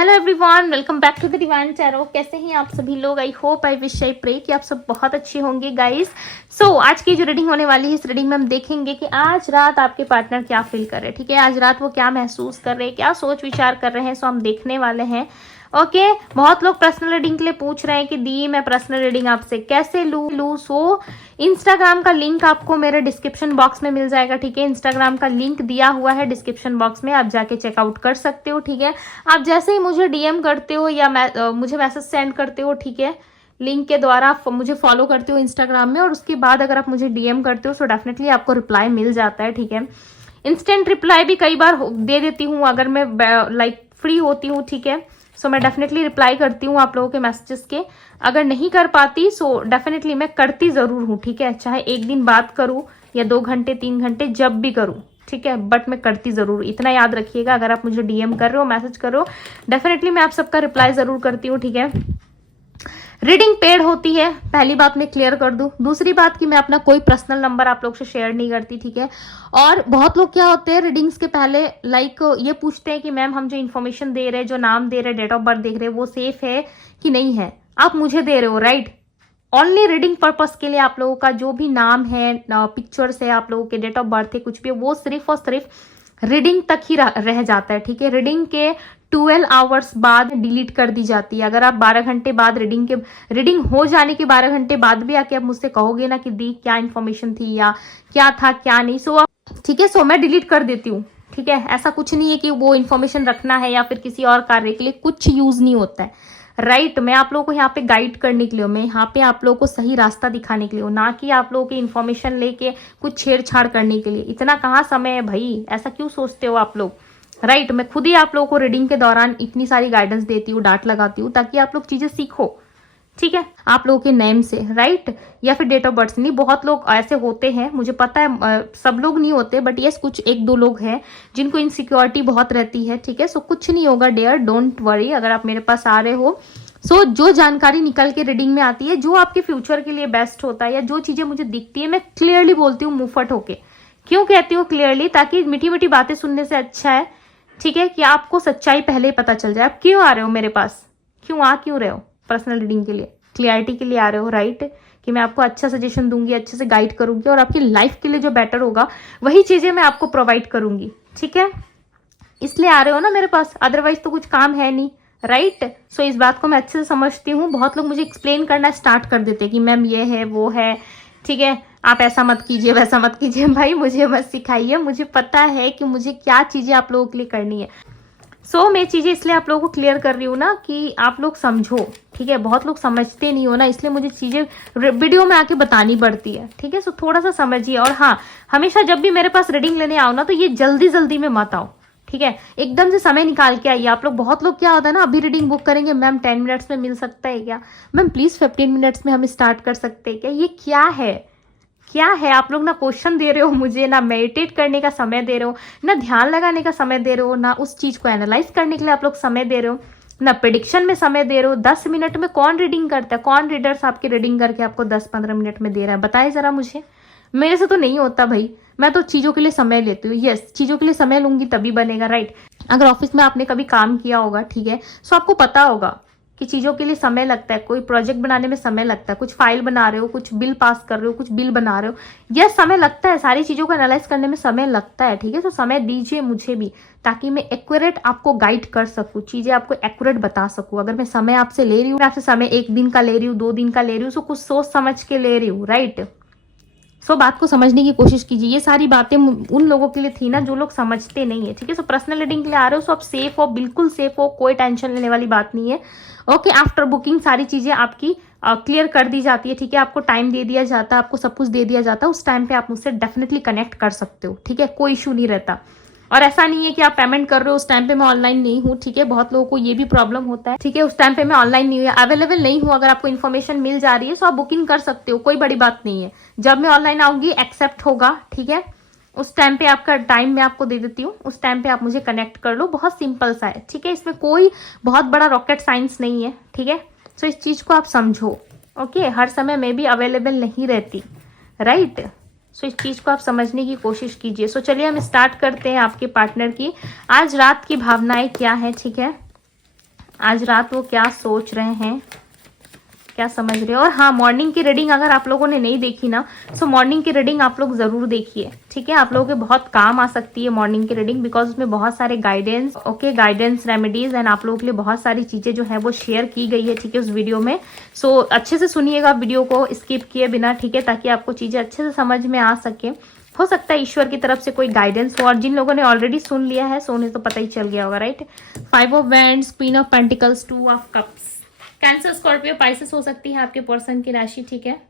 Hello everyone, welcome back to the divine tarot. कैसे हैं आप सभी लोग? I hope, I wish, I pray कि आप सब बहुत अच्छे होंगे गाइस। सो आज की जो रीडिंग होने वाली है, इस रीडिंग में हम देखेंगे कि आज रात आपके पार्टनर क्या फील कर रहे हैं। ठीक है, आज रात वो क्या महसूस कर रहे हैं, क्या सोच विचार कर रहे हैं, सो हम देखने वाले हैं। ओके, बहुत लोग पर्सनल रीडिंग के लिए पूछ रहे हैं कि दी मैं पर्सनल रीडिंग आपसे कैसे लूँ। सो इंस्टाग्राम का लिंक आपको मेरे डिस्क्रिप्शन बॉक्स में मिल जाएगा। ठीक है, इंस्टाग्राम का लिंक दिया हुआ है डिस्क्रिप्शन बॉक्स में, आप जाके चेकआउट कर सकते हो। ठीक है, आप जैसे ही मुझे डीएम करते हो या मुझे मैसेज सेंड करते हो, ठीक है, लिंक के द्वारा आप मुझे फॉलो करते हो इंस्टाग्राम में, और उसके बाद अगर आप मुझे डीएम करते हो सो डेफिनेटली आपको रिप्लाई मिल जाता है। ठीक है, इंस्टेंट रिप्लाई भी कई बार दे देती हूँ अगर मैं लाइक फ्री होती हूँ। ठीक है, सो मैं डेफिनेटली रिप्लाई करती हूँ आप लोगों के मैसेजेस के। अगर नहीं कर पाती सो डेफिनेटली मैं करती जरूर हूँ। ठीक है, चाहे एक दिन बात करूँ या 2 घंटे 3 घंटे जब भी करूँ, ठीक है, बट मैं करती जरूर। इतना याद रखिएगा, अगर आप मुझे डीएम कर रहे हो, मैसेज कर रहे हो, डेफिनेटली मैं आप सबका रिप्लाई जरूर करती हूँ। ठीक है, रीडिंग पेड होती है, पहली बात मैं क्लियर कर दूं। दूसरी बात कि मैं अपना कोई पर्सनल नंबर आप लोग से शेयर नहीं करती। ठीक है, और बहुत लोग क्या होते हैं रीडिंग्स के पहले लाइक ये पूछते हैं कि मैम हम जो इन्फॉर्मेशन दे रहे हैं, जो नाम दे रहे हैं, डेट ऑफ बर्थ देख रहे हैं, वो सेफ है कि नहीं है। आप मुझे दे रहे हो, राइट, ओनली रीडिंग पर्पस के लिए। आप लोगों का जो भी नाम है, पिक्चर्स है, आप लोगों के डेट ऑफ बर्थ है, कुछ भी, वो सिर्फ और सिर्फ रीडिंग तक ही रह जाता है। ठीक है, रीडिंग के 12 आवर्स बाद डिलीट कर दी जाती है। अगर आप 12 घंटे बाद रीडिंग हो जाने के 12 घंटे बाद भी आके आप मुझसे कहोगे ना कि दी क्या इन्फॉर्मेशन थी या क्या था क्या नहीं, सो ठीक है, सो मैं डिलीट कर देती हूँ। ठीक है, ऐसा कुछ नहीं है कि वो इन्फॉर्मेशन रखना है या फिर किसी और कार्य के लिए, कुछ यूज नहीं होता है। राइट, मैं आप लोगों को यहाँ पे गाइड करने के लिए हूँ, मैं यहाँ पे आप लोगों को सही रास्ता दिखाने के लिए हूँ, ना कि आप लोगों की इन्फॉर्मेशन लेके कुछ छेड़छाड़ करने के लिए। इतना कहाँ समय है भाई, ऐसा क्यों सोचते हो आप लोग। राइट, मैं खुद ही आप लोगों को रीडिंग के दौरान इतनी सारी गाइडेंस देती हूँ, डांट लगाती हूँ, ताकि आप लोग चीजें सीखो। ठीक है, आप लोगों के नेम से, राइट, या फिर डेट ऑफ बर्थ से नहीं। बहुत लोग ऐसे होते हैं, मुझे पता है, सब लोग नहीं होते, बट यस कुछ 1-2 लोग हैं जिनको इनसिक्योरिटी बहुत रहती है। ठीक है, सो कुछ नहीं होगा डियर, डोंट वरी। अगर आप मेरे पास आ रहे हो, सो जो जानकारी निकल के रीडिंग में आती है, जो आपके फ्यूचर के लिए बेस्ट होता है, या जो चीजें मुझे दिखती है, मैं क्लियरली बोलती हूँ मुंहफट होके। क्यों कहती हूँ क्लियरली? ताकि मीठी मीठी बातें सुनने से अच्छा है, ठीक है, कि आपको सच्चाई पहले ही पता चल जाए। आप क्यों आ रहे हो मेरे पास, क्यों रहे हो पर्सनल रीडिंग के लिए? क्लियरिटी के लिए आ रहे हो, राइट, कि मैं आपको अच्छा सजेशन दूंगी, अच्छे से गाइड करूंगी, और आपकी लाइफ के लिए जो बेटर होगा वही चीजें मैं आपको प्रोवाइड करूंगी। ठीक है, इसलिए आ रहे हो ना मेरे पास, अदरवाइज तो कुछ काम है नहीं। राइट, सो इस बात को मैं अच्छे से समझती हूँ। बहुत लोग मुझे एक्सप्लेन करना स्टार्ट कर देते हैं कि मैम ये है वो है, ठीक है, आप ऐसा मत कीजिए वैसा मत कीजिए। भाई मुझे मत सिखाइए, मुझे पता है कि मुझे क्या चीजें आप लोगों के लिए करनी है। सो मैं चीजें इसलिए आप लोगों को क्लियर कर रही हूँ ना कि आप लोग समझो। ठीक है, बहुत लोग समझते नहीं हो ना, इसलिए मुझे चीजें वीडियो में आके बतानी पड़ती है। ठीक है, सो थोड़ा सा समझिए। और हाँ, हमेशा जब भी मेरे पास रीडिंग लेने आओ ना, तो ये जल्दी जल्दी में मत आओ। ठीक है, एकदम से समय निकाल के आइए। आप लोग, बहुत लोग क्या होता है ना, अभी रीडिंग बुक करेंगे, मैम 10 मिनट्स में मिल सकता है क्या, मैम प्लीज 15 मिनट्स में हम स्टार्ट कर सकते हैं क्या? ये क्या है? आप लोग ना क्वेश्चन दे रहे हो मुझे, ना मेडिटेट करने का समय दे रहे हो, ना ध्यान लगाने का समय दे रहे हो, ना उस चीज को एनालाइज करने के लिए आप लोग समय दे रहे हो, ना प्रेडिक्शन में समय दे रहे हो। 10 मिनट में कौन रीडिंग करता है? कौन रीडर्स आपकी रीडिंग करके आपको 10-15 मिनट में दे रहा है? बताए जरा मुझे। मेरे से तो नहीं होता भाई, मैं तो चीजों के लिए समय लेती हूँ। यस, चीजों के लिए समय लूंगी तभी बनेगा, राइट। अगर ऑफिस में आपने कभी काम किया होगा, ठीक है, सो आपको पता होगा कि चीजों के लिए समय लगता है। कोई प्रोजेक्ट बनाने में समय लगता है, कुछ फाइल बना रहे हो, कुछ बिल पास कर रहे हो, कुछ बिल बना रहे हो, यह समय लगता है। सारी चीजों को एनालाइज करने में समय लगता है। ठीक है, तो समय दीजिए मुझे भी, ताकि मैं एक्यूरेट आपको गाइड कर सकूं, चीजें आपको एक्यूरेट बता सकूं। अगर मैं समय आपसे ले रही हूँ, आपसे समय 1 दिन का ले रही हूँ, 2 दिन का ले रही हूँ, सो कुछ सोच समझ के ले रही हूँ, राइट। सो बात को समझने की कोशिश कीजिए। ये सारी बातें उन लोगों के लिए थी ना जो लोग समझते नहीं है। ठीक है, सो पर्सनल रीडिंग के लिए आ रहे हो, सो आप सेफ हो, बिल्कुल सेफ हो, कोई टेंशन लेने वाली बात नहीं है। ओके, आफ्टर बुकिंग सारी चीजें आपकी क्लियर कर दी जाती है। ठीक है, आपको टाइम दे दिया जाता है, आपको सब कुछ दे दिया जाता है। उस टाइम पे आप मुझसे डेफिनेटली कनेक्ट कर सकते हो। ठीक है, कोई इशू नहीं रहता। और ऐसा नहीं है कि आप पेमेंट कर रहे हो, उस टाइम पे मैं ऑनलाइन नहीं हूँ। ठीक है, बहुत लोगों को ये भी प्रॉब्लम होता है। ठीक है, उस टाइम पे मैं ऑनलाइन नहीं हूँ, अवेलेबल नहीं हूँ। अगर आपको इन्फॉर्मेशन मिल जा रही है तो आप बुकिंग कर सकते हो, कोई बड़ी बात नहीं है। जब मैं ऑनलाइन आऊंगी एक्सेप्ट होगा। ठीक है, उस टाइम पे आपका टाइम मैं आपको दे देती हूँ, उस टाइम पे आप मुझे कनेक्ट कर लो। बहुत सिंपल सा है। ठीक है, इसमें कोई बहुत बड़ा रॉकेट साइंस नहीं है। ठीक है, सो इस चीज को आप समझो। ओके, हर समय मैं भी अवेलेबल नहीं रहती, राइट। सो इस चीज को आप समझने की कोशिश कीजिए। सो चलिए हम स्टार्ट करते हैं आपके पार्टनर की आज रात की भावनाएं क्या है। ठीक है, आज रात वो क्या सोच रहे हैं, क्या समझ रहे हो। और हाँ, मॉर्निंग की रीडिंग अगर आप लोगों ने नहीं देखी ना, सो मॉर्निंग की रीडिंग आप लोग जरूर देखिए, ठीक है। आप लोगों के बहुत काम आ सकती है मॉर्निंग की रीडिंग, बिकॉज उसमें बहुत सारे गाइडेंस, गाइडेंस रेमेडीज एंड आप लोगों के लिए बहुत सारी चीजें जो है वो शेयर की गई है, ठीक है, उस वीडियो में। सो अच्छे से सुनिएगा वीडियो को स्किप किए बिना, ठीक है, ताकि आपको चीजें अच्छे से समझ में आ सके। हो सकता है ईश्वर की तरफ से कोई गाइडेंस हो, और जिन लोगों ने ऑलरेडी सुन लिया है सो उन्हें तो पता ही चल गया होगा, right. 5 of wands, queen of pentacles, 2 of cups. Cancer, Scorpio, Pisces हो सकती है आपके पर्सन की राशि, ठीक है।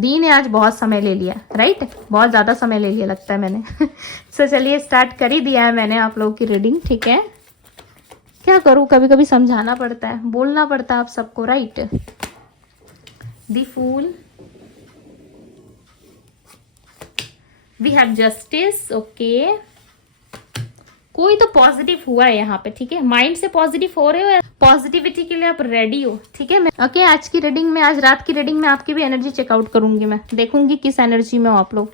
दी ने आज बहुत समय ले लिया, राइट, बहुत ज्यादा समय ले लिया लगता है मैंने। सो चलिए स्टार्ट कर ही दिया है मैंने आप लोगों की रीडिंग, ठीक है। क्या करूं, कभी कभी समझाना पड़ता है, बोलना पड़ता है आप सबको, right. The fool, we have justice, okay. कोई तो पॉजिटिव हुआ है यहाँ पे, ठीक है। माइंड से पॉजिटिव हो रहे हो, पॉजिटिविटी के लिए आप रेडी हो, ठीक है। मैं ओके, आज की रीडिंग में, आज रात की रीडिंग में आपकी भी एनर्जी चेकआउट करूंगी मैं, देखूंगी किस एनर्जी में हो आप लोग,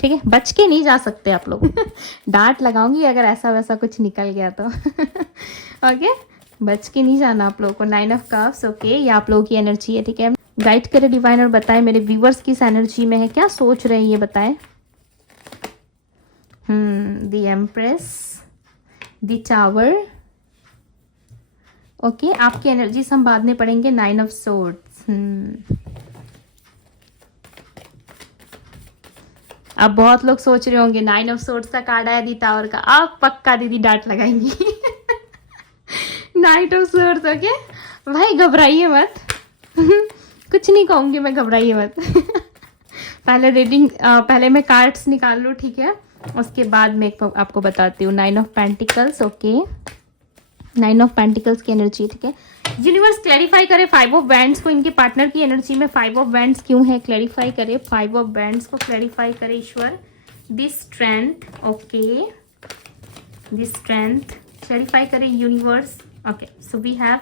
ठीक है। बच के नहीं जा सकते आप लोग। डांट लगाऊंगी अगर ऐसा वैसा कुछ निकल गया तो। ओके, बच के नहीं जाना आप लोगों को। 9 ऑफ कप्स, ओके, ये आप लोगों की एनर्जी है, ठीक है। गाइड करे डिवाइन और बताए मेरे व्यूवर्स किस एनर्जी में है, क्या सोच रहे हैं ये बताएं। The empress, the tower, okay. आपकी एनर्जी हम बाद में पढ़ेंगे। 9 ऑफ सोर्ड्स, अब बहुत लोग सोच रहे होंगे 9 ऑफ सोर्ड्स का कार्ड आया दी टावर का, आप पक्का दीदी डांट लगाएंगी। 9 ऑफ सोर्ड्स, ओके भाई, घबराइए मत। कुछ नहीं कहूंगी मैं, घबराइए मत। पहले रीडिंग, पहले मैं कार्ड्स निकाल लूँ, ठीक है, उसके बाद मैं आपको बताती हूँ। 9 of pentacles, okay, 9 of pentacles की एनर्जी, ठीक है। यूनिवर्स क्लैरिफाई करे 5 ऑफ वैंड्स को, इनके पार्टनर की एनर्जी में 5 ऑफ वैंड्स क्यों है, क्लैरिफाई करे। 5 ऑफ वैंड्स को क्लैरिफाई करे ईश्वर। This strength, okay, this strength clarify करे universe, okay. So we have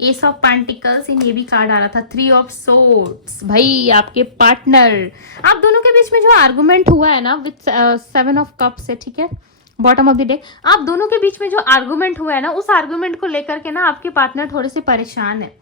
ace of pentacles, इन ये भी कार्ड आ रहा था। 3 ऑफ सोर्ड्स, भाई आपके पार्टनर, आप दोनों के बीच में जो आर्गुमेंट हुआ है ना विथ 7 ऑफ कप्स है, ठीक है, बॉटम ऑफ द डेक। आप दोनों के बीच में जो आर्गुमेंट हुआ है ना, उस आर्गुमेंट को लेकर के ना आपके पार्टनर थोड़े से परेशान है,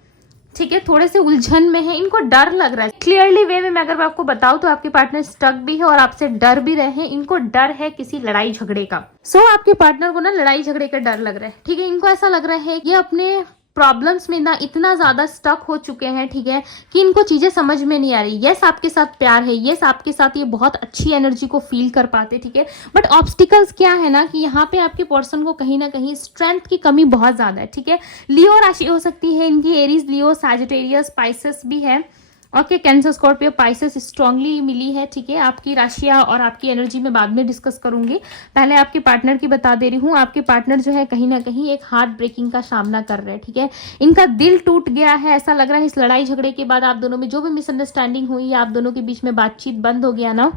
ठीक है, थोड़े से उलझन में है, इनको डर लग रहा है। क्लियरली वे में मैं अगर आपको बताऊं तो आपके पार्टनर स्टक भी है और आपसे डर भी रहे हैं। इनको डर है किसी लड़ाई झगड़े का। सो आपके पार्टनर को ना लड़ाई झगड़े का डर लग रहा है, ठीक है। इनको ऐसा लग रहा है कि अपने प्रॉब्लम्स में ना इतना ज्यादा स्टक हो चुके हैं, ठीक है, कि इनको चीजें समझ में नहीं आ रही। यस आपके साथ प्यार है, यस आपके साथ ये बहुत अच्छी एनर्जी को फील कर पाते, ठीक है, बट ऑब्स्टिकल्स क्या है ना कि यहाँ पे आपके पर्सन को कहीं ना कहीं स्ट्रेंथ की कमी बहुत ज्यादा है, ठीक है। लियो राशि हो सकती है इनकी, एरीज, लियो, सैजिटेरियस, स्पाइसेस भी है, ओके। कैंसर, स्कॉर्पियो, पाइसेस स्ट्रांगली मिली है, ठीक है। आपकी राशियां और आपकी एनर्जी में बाद में डिस्कस करूंगी, पहले आपके पार्टनर की बता दे रही हूँ। आपके पार्टनर जो है कहीं ना कहीं एक हार्ट ब्रेकिंग का सामना कर रहे हैं, ठीक है। इनका दिल टूट गया है, ऐसा लग रहा है इस लड़ाई झगड़े के बाद। आप दोनों में जो भी मिसअंडरस्टैंडिंग हुई है, आप दोनों के बीच में बातचीत बंद हो गया ना,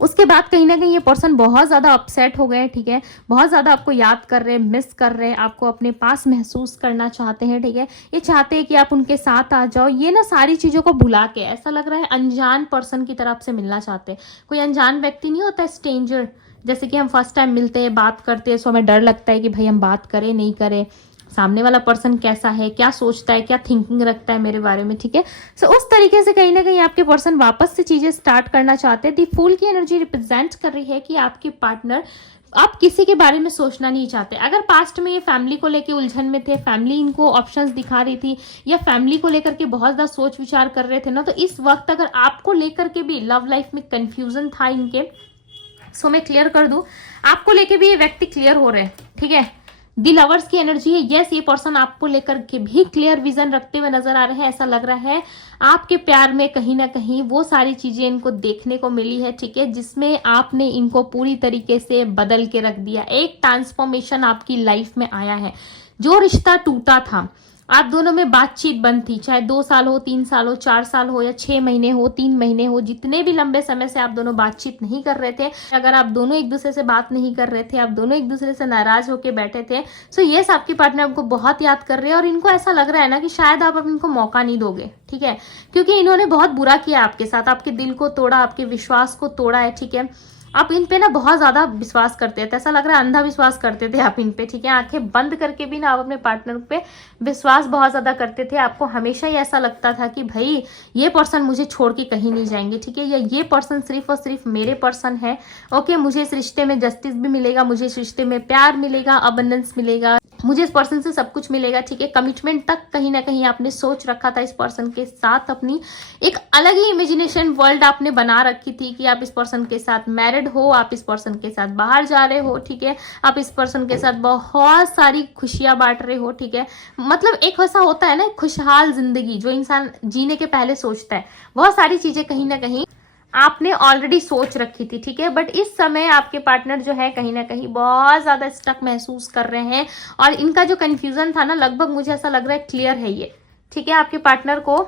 उसके बाद कहीं ना कहीं ये पर्सन बहुत ज्यादा अपसेट हो गए, ठीक है, बहुत ज्यादा आपको याद कर रहे हैं, मिस कर रहे हैं, आपको अपने पास महसूस करना चाहते हैं, ठीक है। ये चाहते हैं कि आप उनके साथ आ जाओ। ये ना सारी चीजों को भुला के ऐसा लग रहा है अनजान पर्सन की तरफ से मिलना चाहते हैं। कोई अनजान व्यक्ति नहीं होता, स्ट्रेंजर, जैसे कि हम फर्स्ट टाइम मिलते हैं, बात करते हैं, सो हमें डर लगता है कि भाई हम बात करें नहीं करें, सामने वाला पर्सन कैसा है, क्या सोचता है, क्या थिंकिंग रखता है मेरे बारे में, ठीक है। सो उस तरीके से कहीं ना कहीं आपके पर्सन वापस से चीजें स्टार्ट करना चाहते हैं। दी फूल की एनर्जी रिप्रेजेंट कर रही है कि आपके पार्टनर आप किसी के बारे में सोचना नहीं चाहते। अगर पास्ट में ये फैमिली को लेकर उलझन में थे, फैमिली इनको ऑप्शंस दिखा रही थी, या फैमिली को लेकर के बहुत ज्यादा सोच विचार कर रहे थे ना, तो इस वक्त अगर आपको लेकर के भी लव लाइफ में कंफ्यूजन था इनके, सो मैं क्लियर कर दूं, आपको लेके भी ये व्यक्ति क्लियर हो रहे हैं, ठीक है। दी लवर्स की एनर्जी है, यस ये पर्सन आपको लेकर के भी क्लियर विजन रखते हुए नजर आ रहे हैं। ऐसा लग रहा है आपके प्यार में कहीं ना कहीं वो सारी चीजें इनको देखने को मिली है, ठीक है, जिसमें आपने इनको पूरी तरीके से बदल के रख दिया। एक ट्रांसफॉर्मेशन आपकी लाइफ में आया है। जो रिश्ता टूटा था, आप दोनों में बातचीत बंद थी, चाहे 2 साल हो, 3 साल हो, 4 साल हो, या 6 महीने हो, 3 महीने हो, जितने भी लंबे समय से आप दोनों बातचीत नहीं कर रहे थे, अगर आप दोनों एक दूसरे से बात नहीं कर रहे थे, आप दोनों एक दूसरे से नाराज होकर बैठे थे, सो यस आपके पार्टनर आपको बहुत याद कर रहे हैं। और इनको ऐसा लग रहा है ना कि शायद आप अब इनको मौका नहीं दोगे, ठीक है, क्योंकि इन्होंने बहुत बुरा किया आपके साथ, आपके दिल को तोड़ा, आपके विश्वास को तोड़ा है, ठीक है। आप इन पे ना बहुत ज्यादा विश्वास करते थे, ऐसा लग रहा है अंधा विश्वास करते थे आप इन पे, ठीक है। आंखें बंद करके भी ना आप अपने पार्टनर पे विश्वास बहुत ज्यादा करते थे। आपको हमेशा ही ऐसा लगता था कि भाई ये पर्सन मुझे छोड़ के कहीं नहीं जाएंगे, ठीक है, या ये पर्सन सिर्फ और सिर्फ मेरे पर्सन है। ओके, मुझे इस रिश्ते में जस्टिस भी मिलेगा, मुझे इस रिश्ते में प्यार मिलेगा, अबंडेंस मिलेगा, मुझे इस पर्सन से सब कुछ मिलेगा, ठीक है। कमिटमेंट तक कहीं ना कहीं आपने सोच रखा था इस पर्सन के साथ, अपनी एक अलग ही इमेजिनेशन वर्ल्ड आपने बना रखी थी कि आप इस पर्सन के साथ मैरिड हो, आप इस पर्सन के साथ बाहर जा रहे हो, ठीक है, आप इस पर्सन के साथ बहुत सारी खुशियां बांट रहे हो, ठीक है। मतलब एक वैसा होता है ना खुशहाल जिंदगी जो इंसान जीने के पहले सोचता है, बहुत सारी चीजें कहीं ना कहीं आपने ऑलरेडी सोच रखी थी, ठीक है। बट इस समय आपके पार्टनर जो है कहीं ना कहीं बहुत ज्यादा स्टक महसूस कर रहे हैं, और इनका जो कंफ्यूजन था ना, लगभग मुझे ऐसा लग रहा है क्लियर है ये, ठीक है। आपके पार्टनर को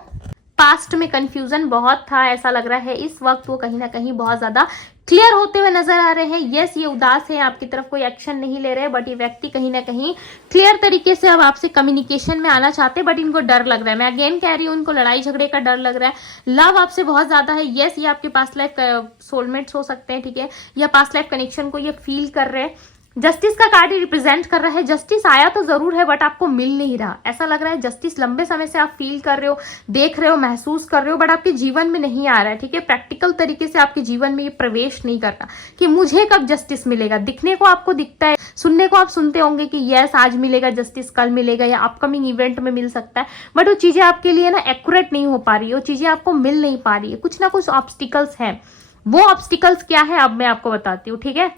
पास्ट में कंफ्यूजन बहुत था, ऐसा लग रहा है इस वक्त वो कहीं ना कहीं बहुत ज्यादा क्लियर होते हुए नजर आ रहे हैं। यस, ये उदास है, आपकी तरफ कोई एक्शन नहीं ले रहे, बट ये व्यक्ति कहीं ना कहीं क्लियर तरीके से अब आपसे कम्युनिकेशन में आना चाहते हैं, बट इनको डर लग रहा है। मैं अगेन कह रही हूँ, इनको लड़ाई झगड़े का डर लग रहा है। लव आपसे बहुत ज्यादा है। यस, ये आपके पास्ट लाइफ सोलमेट्स हो सकते हैं, ठीक है, या पास्ट लाइफ कनेक्शन को ये फील कर रहे हैं। जस्टिस का कार्ड रिप्रेजेंट कर रहा है। जस्टिस आया तो जरूर है, बट आपको मिल नहीं रहा, ऐसा लग रहा है जस्टिस लंबे समय से आप फील कर रहे हो, देख रहे हो, महसूस कर रहे हो, बट आपके जीवन में नहीं आ रहा है, ठीक है। प्रैक्टिकल तरीके से आपके जीवन में ये प्रवेश नहीं कर रहा कि मुझे कब जस्टिस मिलेगा। दिखने को आपको दिखता है, सुनने को आप सुनते होंगे कि यस आज मिलेगा जस्टिस, कल मिलेगा, या अपकमिंग इवेंट में मिल सकता है, बट वो चीजें आपके लिए ना एक्यूरेट नहीं हो पा रही है, वो चीजें आपको मिल नहीं पा रही है, कुछ ना कुछ ऑब्स्टिकल्स हैं। वो ऑब्स्टिकल्स क्या है अब मैं आपको बताती हूँ, ठीक है।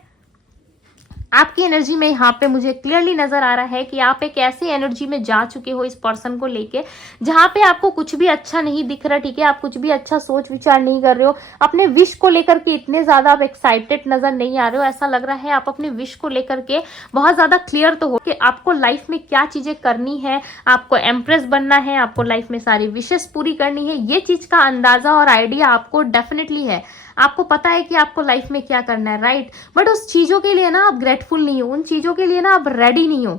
आपकी एनर्जी में यहाँ पे मुझे क्लियरली नजर आ रहा है कि आप एक ऐसी एनर्जी में जा चुके हो इस पर्सन को लेके जहां पे आपको कुछ भी अच्छा नहीं दिख रहा, ठीक है। आप कुछ भी अच्छा सोच विचार नहीं कर रहे हो, अपने विश को लेकर के इतने ज्यादा आप एक्साइटेड नजर नहीं आ रहे हो। ऐसा लग रहा है आप अपने विश को लेकर के बहुत ज्यादा क्लियर तो हो कि आपको लाइफ में क्या चीजें करनी है, आपको एम्प्रेस बनना है, आपको लाइफ में सारी विशेष पूरी करनी है, ये चीज का अंदाजा और आइडिया आपको डेफिनेटली है। आपको पता है कि आपको लाइफ में क्या करना है, राइट। बट उस चीजों के लिए ना आप ग्रेटफुल नहीं हो, उन चीजों के लिए ना आप रेडी नहीं हो,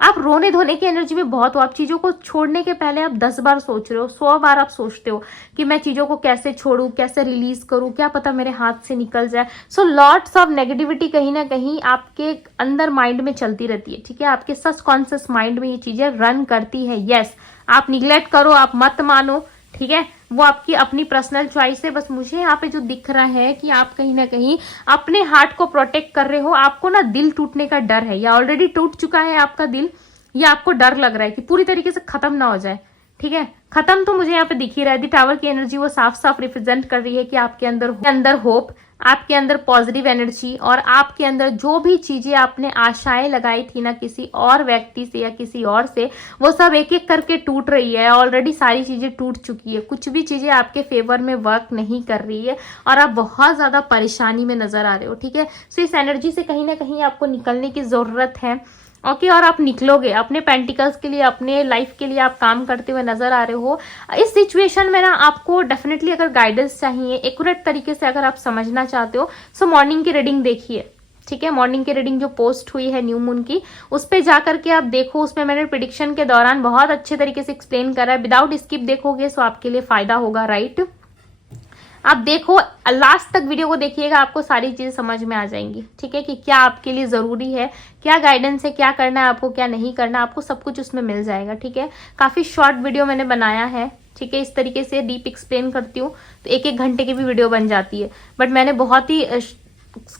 आप रोने धोने की एनर्जी में बहुत हो। आप चीजों को छोड़ने के पहले आप 10 बार सोच रहे हो, 100 बार आप सोचते हो कि मैं चीजों को कैसे छोड़ू, कैसे रिलीज करूं, क्या पता मेरे हाथ से निकल जाए। सो लॉट्स ऑफ नेगेटिविटी कहीं ना कहीं आपके अंदर माइंड में चलती रहती है, ठीक है। आपके सबकॉन्शियस माइंड में ये चीजें रन करती है। यस, आप निग्लेक्ट करो, आप मत मानो, ठीक है, वो आपकी अपनी पर्सनल चॉइस है। बस मुझे यहाँ पे जो दिख रहा है कि आप कहीं ना कहीं अपने हार्ट को प्रोटेक्ट कर रहे हो। आपको ना दिल टूटने का डर है, या ऑलरेडी टूट चुका है आपका दिल, या आपको डर लग रहा है कि पूरी तरीके से खत्म ना हो जाए, ठीक है। खत्म तो मुझे यहाँ पे दिख ही रहा है। दी टावर की एनर्जी वो साफ साफ रिप्रेजेंट कर रही है कि आपके अंदर होप, आपके अंदर पॉजिटिव एनर्जी, और आपके अंदर जो भी चीजें आपने आशाएं लगाई थी ना किसी और व्यक्ति से या किसी और से, वो सब एक एक करके टूट रही है। ऑलरेडी सारी चीजें टूट चुकी है, कुछ भी चीजें आपके फेवर में वर्क नहीं कर रही है, और आप बहुत ज्यादा परेशानी में नजर आ रहे हो, ठीक है। सो इस एनर्जी से कहीं ना कहीं आपको निकलने की जरूरत है, ओके। और आप निकलोगे अपने पेंटिकल्स के लिए, अपने लाइफ के लिए आप काम करते हुए नजर आ रहे हो। इस सिचुएशन में ना आपको डेफिनेटली अगर गाइडेंस चाहिए, एक्यूरेट तरीके से अगर आप समझना चाहते हो, सो मॉर्निंग की रीडिंग देखिए, ठीक है। मॉर्निंग की रीडिंग जो पोस्ट हुई है न्यू मून की, उस पे जाकर के आप देखो, उसमें मैंने प्रिडिक्शन के दौरान बहुत अच्छे तरीके से एक्सप्लेन करा है। विदाउट स्किप देखोगे सो आपके लिए फायदा होगा, राइट। आप देखो, लास्ट तक वीडियो को देखिएगा, आपको सारी चीजें समझ में आ जाएंगी, ठीक है, कि क्या आपके लिए जरूरी है, क्या गाइडेंस है, क्या करना है आपको, क्या नहीं करना, आपको सब कुछ उसमें मिल जाएगा, ठीक है। काफी शॉर्ट वीडियो मैंने बनाया है, ठीक है। इस तरीके से डीप एक्सप्लेन करती हूँ तो 1-1 घंटे की भी वीडियो बन जाती है, बट मैंने बहुत ही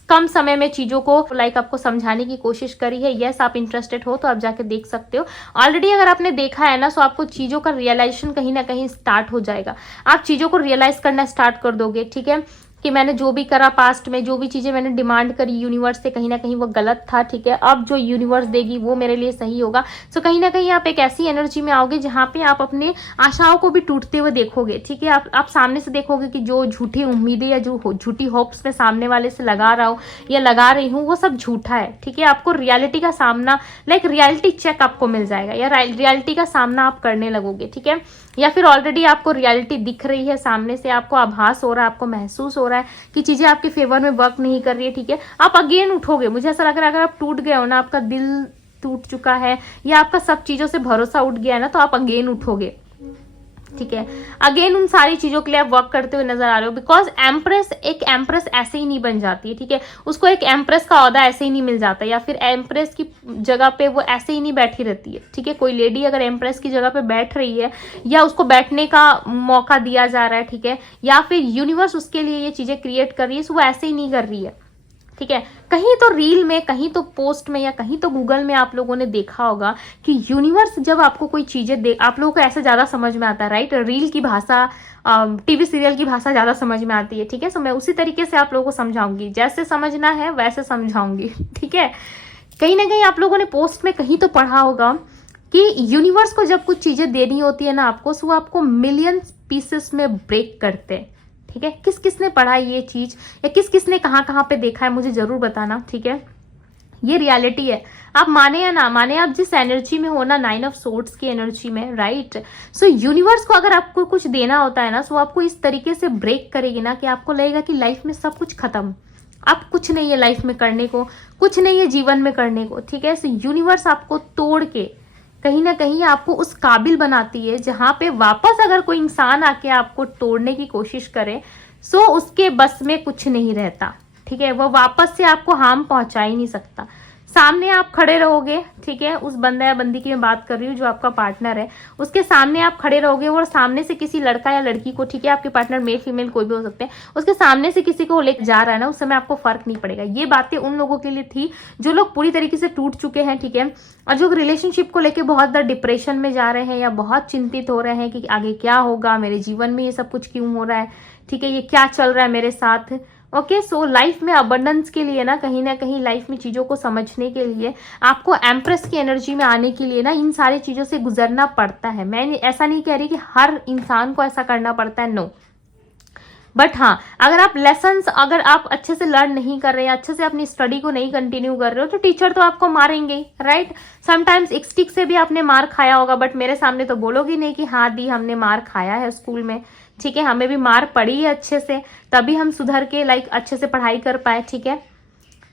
कम समय में चीजों को आपको समझाने की कोशिश करी है। यस, आप इंटरेस्टेड हो तो आप जाके देख सकते हो। ऑलरेडी अगर आपने देखा है ना, तो आपको चीजों का रियलाइजेशन कहीं ना कहीं स्टार्ट हो जाएगा, आप चीजों को रियलाइज करना स्टार्ट कर दोगे, ठीक है, कि मैंने जो भी करा पास्ट में, जो भी चीजें मैंने डिमांड करी यूनिवर्स से, कहीं ना कहीं वो गलत था, ठीक है। अब जो यूनिवर्स देगी वो मेरे लिए सही होगा। सो कहीं ना कहीं आप एक ऐसी एनर्जी में आओगे जहां पे आप अपने आशाओं को भी टूटते हुए देखोगे, ठीक है। आप सामने से देखोगे कि जो झूठी उम्मीदें या जो झूठी होप्स में सामने वाले से लगा रहा हूँ या लगा रही हूँ, वो सब झूठा है, ठीक है। आपको रियलिटी का सामना, लाइक रियलिटी चेक आपको मिल जाएगा, या रियलिटी का सामना आप करने लगोगे, ठीक है। या फिर ऑलरेडी आपको रियलिटी दिख रही है सामने से, आपको आभास हो रहा है, आपको महसूस हो रहा है कि चीजें आपके फेवर में वर्क नहीं कर रही है, ठीक है। आप अगेन उठोगे। मुझे ऐसा लग रहा है अगर आप टूट गए हो ना, आपका दिल टूट चुका है या आपका सब चीजों से भरोसा उठ गया है ना, तो आप अगेन उठोगे, ठीक है। अगेन उन सारी चीजों के लिए आप वर्क करते हुए नजर आ रहे हो, बिकॉज एम्प्रेस एक एम्प्रेस ऐसे ही नहीं बन जाती है, ठीक है। उसको एक एम्प्रेस का ओहदा ऐसे ही नहीं मिल जाता, या फिर एम्प्रेस की जगह पे वो ऐसे ही नहीं बैठी रहती है, ठीक है। कोई लेडी अगर एम्प्रेस की जगह पे बैठ रही है या उसको बैठने का मौका दिया जा रहा है, ठीक है, या फिर यूनिवर्स उसके लिए ये चीजें क्रिएट कर रही है, वो ऐसे ही नहीं कर रही है, ठीक है। कहीं तो रील में, कहीं तो पोस्ट में, या कहीं तो गूगल में आप लोगों ने देखा होगा कि यूनिवर्स जब आपको कोई चीजें दे, आप लोगों को ऐसे ज्यादा समझ में आता है, राइट। रील की भाषा, टीवी सीरियल की भाषा ज्यादा समझ में आती है, ठीक है। सो मैं उसी तरीके से आप लोगों को समझाऊंगी, जैसे समझना है वैसे समझाऊंगी, ठीक है। कहीं ना कहीं आप लोगों ने पोस्ट में कहीं तो पढ़ा होगा कि यूनिवर्स को जब कुछ चीजें देनी होती है ना आपको, सो वो आपको मिलियन पीसेस में ब्रेक करते हैं, ठीक है। किस किस ने पढ़ा ये चीज, या किस किस ने कहाँ कहाँ पे देखा है, मुझे जरूर बताना, ठीक है। ये रियलिटी है, आप माने या ना माने, आप जिस एनर्जी में हो ना, 9 ऑफ सोर्ड्स की एनर्जी में, राइट। सो यूनिवर्स को अगर आपको कुछ देना होता है ना, सो आपको इस तरीके से ब्रेक करेगी ना कि आपको लगेगा कि लाइफ में सब कुछ खत्म, अब कुछ नहीं है लाइफ में करने को, कुछ नहीं है जीवन में करने को, ठीक है। सो यूनिवर्स आपको तोड़ के कहीं ना कहीं आपको उस काबिल बनाती है जहां पे वापस अगर कोई इंसान आके आपको तोड़ने की कोशिश करे, सो उसके बस में कुछ नहीं रहता, ठीक है। वो वापस से आपको हार्म पहुंचा ही नहीं सकता। सामने आप खड़े रहोगे, ठीक है, उस बंदा या बंदी की मैं बात कर रही हूँ जो आपका पार्टनर है, उसके सामने आप खड़े रहोगे और सामने से किसी लड़का या लड़की को, ठीक है, आपके पार्टनर मेल फीमेल कोई भी हो सकते हैं, उसके सामने से किसी को लेकर जा रहा है ना, उस समय आपको फर्क नहीं पड़ेगा। ये बातें उन लोगों के लिए थी जो लोग पूरी तरीके से टूट चुके हैं, ठीक है, और जो रिलेशनशिप को लेकर बहुत ज्यादा डिप्रेशन में जा रहे हैं या बहुत चिंतित हो रहे हैं कि आगे क्या होगा, मेरे जीवन में ये सब कुछ क्यों हो रहा है, ठीक है, ये क्या चल रहा है मेरे साथ। ओके, सो लाइफ में अबंडेंस के लिए ना कहीं लाइफ में चीजों को समझने के लिए आपको एम्प्रेस की एनर्जी में आने के लिए ना इन सारी चीजों से गुजरना पड़ता है। मैं ऐसा नहीं कह रही कि हर इंसान को ऐसा करना पड़ता है, नो, बट हाँ, अगर आप लेसन्स अगर आप अच्छे से लर्न नहीं कर रहे हैं, अच्छे से अपनी स्टडी को नहीं कंटिन्यू कर रहे हो, तो टीचर तो आपको मारेंगे, राइट। समटाइम्स एक स्टिक से भी आपने मार खाया होगा, बट मेरे सामने तो बोलोगी नहीं कि हाँ दी हमने मार खाया है स्कूल में, ठीक है, हमें भी मार पड़ी है अच्छे से, तभी हम सुधर के अच्छे से पढ़ाई कर पाए, ठीक है,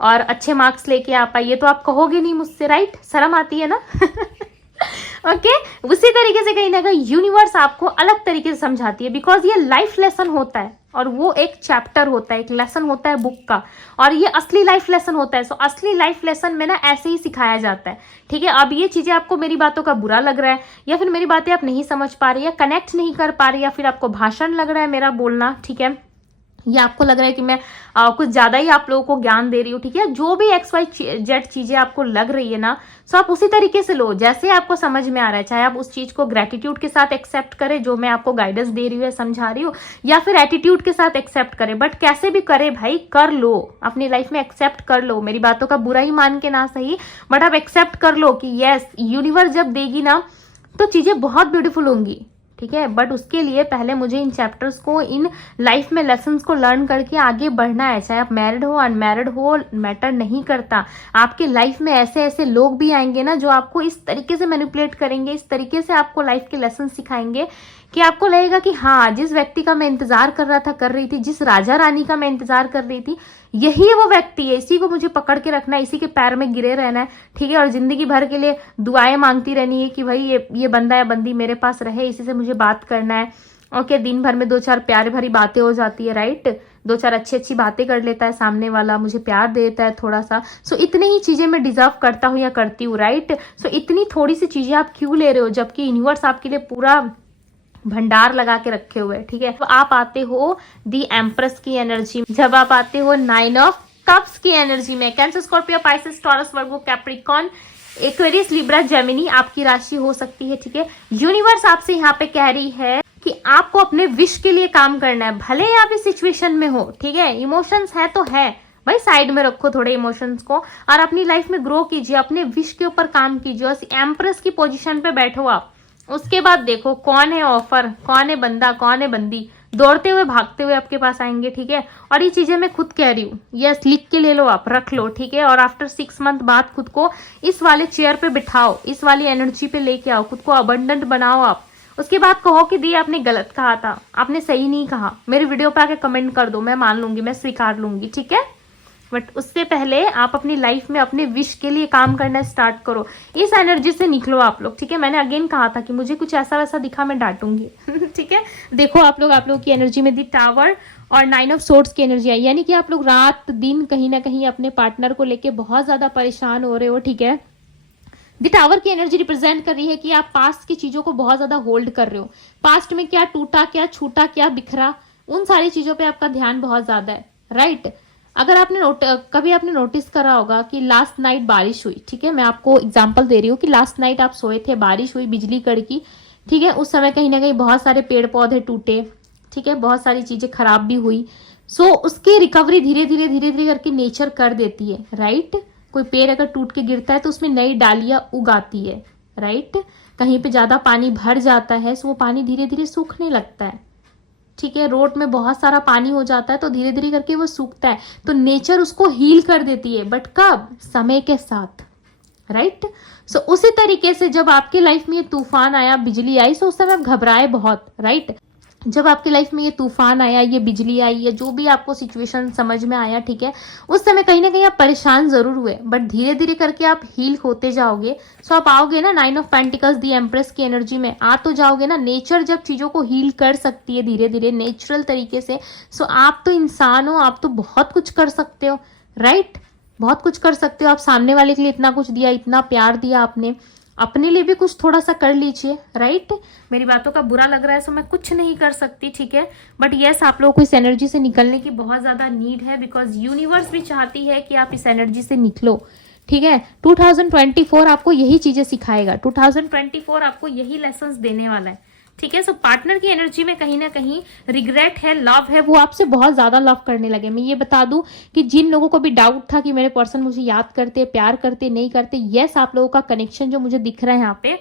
और अच्छे मार्क्स लेके आ पाए। ये तो आप कहोगे नहीं मुझसे, राइट। शर्म आती है ना। ओके, उसी तरीके से कहीं ना कहीं यूनिवर्स आपको अलग तरीके से समझाती है, बिकॉज ये लाइफ लेसन होता है और वो एक चैप्टर होता है, एक लेसन होता है बुक का, और ये असली लाइफ लेसन होता है। सो असली लाइफ लेसन में ना ऐसे ही सिखाया जाता है, ठीक है। अब ये चीजें आपको मेरी बातों का बुरा लग रहा है, या फिर मेरी बातें आप नहीं समझ पा रहे, या कनेक्ट नहीं कर पा रहे, या फिर आपको भाषण लग रहा है मेरा बोलना, ठीक है, या आपको लग रहा है कि मैं कुछ ज्यादा ही आप लोगों को ज्ञान दे रही हूँ, ठीक है, जो भी XYZ चीजें आपको लग रही है ना, सो आप उसी तरीके से लो जैसे आपको समझ में आ रहा है। चाहे आप उस चीज को ग्रेटिट्यूड के साथ एक्सेप्ट करें जो मैं आपको गाइडेंस दे रही हूँ या समझा रही हूँ, या फिर एटीट्यूड के साथ एक्सेप्ट करें, बट कैसे भी करे भाई, कर लो, अपनी लाइफ में एक्सेप्ट कर लो। मेरी बातों का बुरा ही मान के ना सही, बट आप एक्सेप्ट कर लो कि यस, यूनिवर्स जब देगी ना तो चीजें बहुत ब्यूटीफुल होंगी, ठीक है। बट उसके लिए पहले मुझे इन चैप्टर्स को, इन लाइफ में लेसन्स को लर्न करके आगे बढ़ना है। चाहे आप मैरिड हो अनमैरिड हो, मैटर नहीं करता। आपके लाइफ में ऐसे ऐसे लोग भी आएंगे ना जो आपको इस तरीके से मैनिपुलेट करेंगे, इस तरीके से आपको लाइफ के लेसन सिखाएंगे कि आपको लगेगा कि हाँ, जिस व्यक्ति का मैं इंतजार कर रहा था, कर रही थी, जिस राजा रानी का मैं इंतजार कर रही थी, यही वो व्यक्ति है, इसी को मुझे पकड़ के रखना है, इसी के पैर में गिरे रहना है, ठीक है, और जिंदगी भर के लिए दुआएं मांगती रहनी है कि भाई ये बंदा या बंदी मेरे पास रहे, इसी से मुझे बात करना है। ओके, दिन भर में 2-4 प्यार भरी बातें हो जाती है, राइट, 2-4 अच्छी बातें कर लेता है सामने वाला, मुझे प्यार देता है थोड़ा सा, सो इतनी ही चीजें मैं डिजर्व करता हूँ या करती हूँ, राइट। सो इतनी थोड़ी सी चीजें आप क्यों ले रहे हो, जबकि यूनिवर्स आपके लिए पूरा भंडार लगा के रखे हुए, ठीक है। तो आप आते हो दी एम्प्रेस की एनर्जी, जब आप आते हो 9 ऑफ कप्स की एनर्जी में, कैंसर, स्कॉर्पियो, पाइसेस, टॉरस, वर्गो, कैप्रिकॉर्न, एक्वेरियस, लिब्रा, जेमिनी आपकी राशि हो सकती है, ठीक है। यूनिवर्स आपसे यहाँ पे कह रही है कि आपको अपने विश के लिए काम करना है, भले ही आप इस सिचुएशन में हो, ठीक है। इमोशंस है तो है भाई, साइड में रखो थोड़े इमोशंस को और अपनी लाइफ में ग्रो कीजिए, अपने विश के ऊपर काम कीजिए, एम्प्रेस की पोजीशन पे बैठो आप। उसके बाद देखो कौन है ऑफर, कौन है बंदा, कौन है बंदी, दौड़ते हुए भागते हुए आपके पास आएंगे, ठीक है। और ये चीजें मैं खुद कह रही हूँ, यस, लिख के ले लो, आप रख लो, ठीक है। और आफ्टर 6 मंथ बाद खुद को इस वाले चेयर पे बिठाओ, इस वाली एनर्जी पे लेके आओ, खुद को अबंडेंट बनाओ आप। उसके बाद कहो कि दी आपने गलत कहा था, आपने सही नहीं कहा, मेरे वीडियो पे आके कमेंट कर दो, मैं मान लूंगी, मैं स्वीकार लूंगी, ठीक है। बट उससे पहले आप अपनी लाइफ में अपने विश के लिए काम करना स्टार्ट करो। इस एनर्जी से निकलो आप लोग, ठीक है। मैंने अगेन कहा था कि मुझे कुछ ऐसा वैसा दिखा मैं डांटूंगी ठीक है। देखो आप लोग की एनर्जी में दी टावर और 9 ऑफ सोर्ड्स की एनर्जी आई, यानी कि आप लोग रात दिन कहीं ना कहीं अपने पार्टनर को लेके बहुत ज्यादा परेशान हो रहे हो, ठीक है। द टावर की एनर्जी रिप्रेजेंट कर रही है कि आप पास्ट की चीजों को बहुत ज्यादा होल्ड कर रहे हो। पास्ट में क्या टूटा, क्या छूटा, क्या बिखरा, उन सारी चीजों पे आपका ध्यान बहुत ज्यादा है, राइट। अगर आपने कभी आपने नोटिस करा होगा कि लास्ट नाइट बारिश हुई, ठीक है। मैं आपको एग्जांपल दे रही हूँ कि लास्ट नाइट आप सोए थे, बारिश हुई, बिजली कड़की, ठीक है। उस समय कहीं ना कहीं बहुत सारे पेड़ पौधे टूटे, ठीक है, बहुत सारी चीजें खराब भी हुई। सो उसकी रिकवरी धीरे धीरे करके नेचर कर देती है, राइट। कोई पेड़ अगर टूट के गिरता है तो उसमें नई डालियां उगाती है, राइट। कहीं पे ज्यादा पानी भर जाता है सो वो पानी धीरे धीरे सूखने लगता है, ठीक है। रोड में बहुत सारा पानी हो जाता है तो धीरे धीरे करके वो सूखता है, तो नेचर उसको हील कर देती है, बट कब? समय के साथ, राइट। सो उसी तरीके से जब आपकी लाइफ में ये तूफान आया, बिजली आई, सो उस समय आप घबराए बहुत, राइट। जब आपकी लाइफ में ये तूफान आया, ये बिजली आई, या जो भी आपको सिचुएशन समझ में आया, ठीक है, उस समय कहीं ना कहीं आप परेशान जरूर हुए, बट धीरे धीरे करके आप हील होते जाओगे। सो आप आओगे ना 9 ऑफ पेंटिकल्स दी एम्प्रेस की एनर्जी में, आ तो जाओगे ना। नेचर जब चीजों को हील कर सकती है धीरे धीरे नेचुरल तरीके से, सो आप तो इंसान हो, आप तो बहुत कुछ कर सकते हो, राइट। बहुत कुछ कर सकते हो आप। सामने वाले के लिए इतना कुछ दिया, इतना प्यार दिया आपने, अपने लिए भी कुछ थोड़ा सा कर लीजिए, राइट। मेरी बातों का बुरा लग रहा है सो मैं कुछ नहीं कर सकती, ठीक है। बट यस, आप लोगों को इस एनर्जी से निकलने की बहुत ज्यादा नीड है, बिकॉज यूनिवर्स भी चाहती है कि आप इस एनर्जी से निकलो, ठीक है। 2024 आपको यही चीजें सिखाएगा, 2024 आपको यही लेसन्स देने वाला है, ठीक है। सो पार्टनर की एनर्जी में कहीं ना कहीं रिग्रेट है, लव है, वो आपसे बहुत ज्यादा लव करने लगे। मैं ये बता दूं कि जिन लोगों को भी डाउट था कि मेरे पर्सन मुझे याद करते, प्यार करते, नहीं करते, यस, आप लोगों का कनेक्शन जो मुझे दिख रहा है यहाँ पे,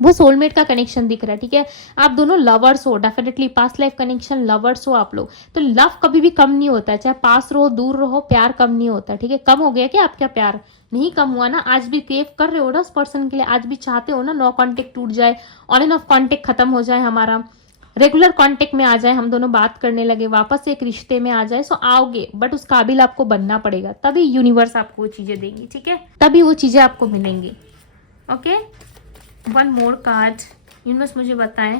वो सोलमेट का कनेक्शन दिख रहा है, ठीक है। आप दोनों लवर्स हो, definitely past life connection, lovers हो आप लोग, तो लव कभी भी कम नहीं होता है, चाहे पास रहो दूर रहो, प्यार कम नहीं होता, ठीक है। कम हो गया क्या आपका प्यार? नहीं कम हुआ ना। आज भी क्रेव कर रहे हो ना उस पर्सन के लिए, आज भी चाहते हो ना नो कांटेक्ट टूट जाए, ऑन एंड ऑफ कांटेक्ट खत्म हो जाए, हमारा रेगुलर कांटेक्ट में आ जाए, हम दोनों बात करने लगे, वापस एक रिश्ते में आ जाए। सो आओगे, बट उस काबिल आपको बनना पड़ेगा, तभी यूनिवर्स आपको वो चीजें देंगी, ठीक है, तभी वो चीजें आपको मिलेंगी। Okay, one more card universe मुझे बताएं।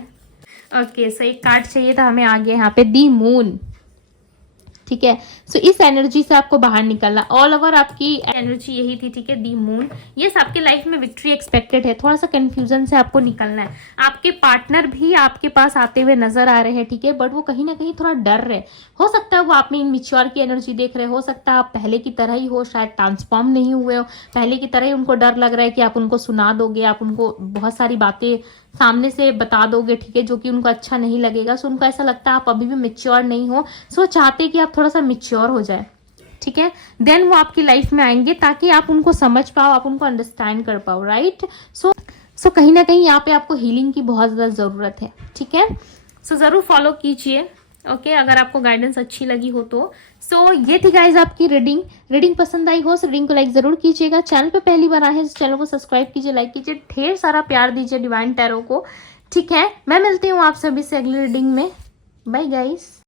ओके, सो एक कार्ड चाहिए था हमें आगे यहाँ पे, दी मून, ठीक है। सो इस एनर्जी से आपको बाहर निकलना, ऑल ओवर आपकी एनर्जी यही थी, ठीक है, दी मून। यस, आपके लाइफ में विक्ट्री एक्सपेक्टेड है, थोड़ा सा कंफ्यूजन से आपको निकलना है। आपके पार्टनर भी आपके पास आते हुए नजर आ रहे हैं, ठीक है, बट वो कहीं ना कहीं थोड़ा डर रहे। हो सकता है वो आप में इनमिच्योर की एनर्जी देख रहे हो सकता है आप पहले की तरह ही हो, शायद ट्रांसफॉर्म नहीं हुए हो, पहले की तरह ही उनको डर लग रहा है कि आप उनको सुना दोगे, आप उनको बहुत सारी बातें सामने से बता दोगे, ठीक है, जो कि उनको अच्छा नहीं लगेगा। सो उनको ऐसा लगता है आप अभी भी मेच्योर नहीं हो, सो चाहते कि आप थोड़ा सा मेच्योर हो जाए, ठीक है। देन वो आपकी लाइफ में आएंगे ताकि आप उनको समझ पाओ, आप उनको अंडरस्टैंड कर पाओ, राइट। सो कहीं ना कहीं यहाँ पे आपको हीलिंग की बहुत ज्यादा जरूरत है, ठीक है। सो जरूर फॉलो कीजिए, ओके, अगर आपको गाइडेंस अच्छी लगी हो तो। सो ये थी गाइज आपकी रीडिंग पसंद आई हो तो रीडिंग को लाइक जरूर कीजिएगा। चैनल पे पहली बार आए हैं तो चैनल को सब्सक्राइब कीजिए, लाइक कीजिए, ढेर सारा प्यार दीजिए डिवाइन टैरो को, ठीक है। मैं मिलती हूँ आप सभी से अगली रीडिंग में। Bye guys.